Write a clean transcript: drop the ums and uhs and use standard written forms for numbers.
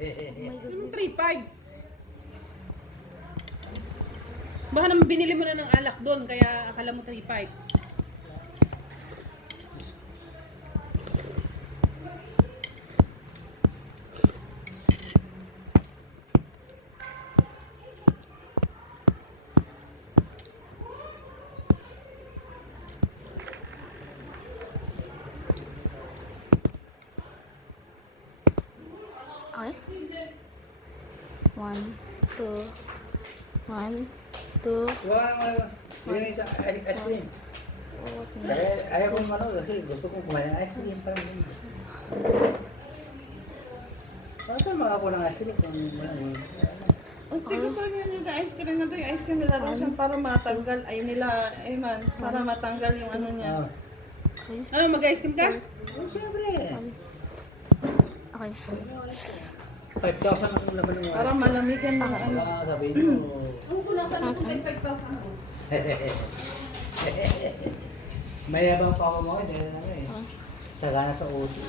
Yung 3.5. Baka naman binili mo na ng alak doon, kaya akala mo 3.5. Okay. 1, 2, 1, 2, Wala naman. Yung isa, ice cream. Kaya ayaw kong manood kasi gusto kong kumain ng ice cream. Parang yun. Saan makakuha ng ice cream kung walang Hindi gusto niya yung ice cream na to, yung ice cream nila Roshan para matanggal, ay nila, Eman, para matanggal yung ano niya. Ano, mag-ice cream ka? Oh, siyempre. Okay. 5,000 ang laman ng Para malamigan ng ano. Wala ka sabihin mo. Ang ko nasa ano kung 5,000 ako. Mayabang pa ako mga dahil na eh. Sagana sa uti.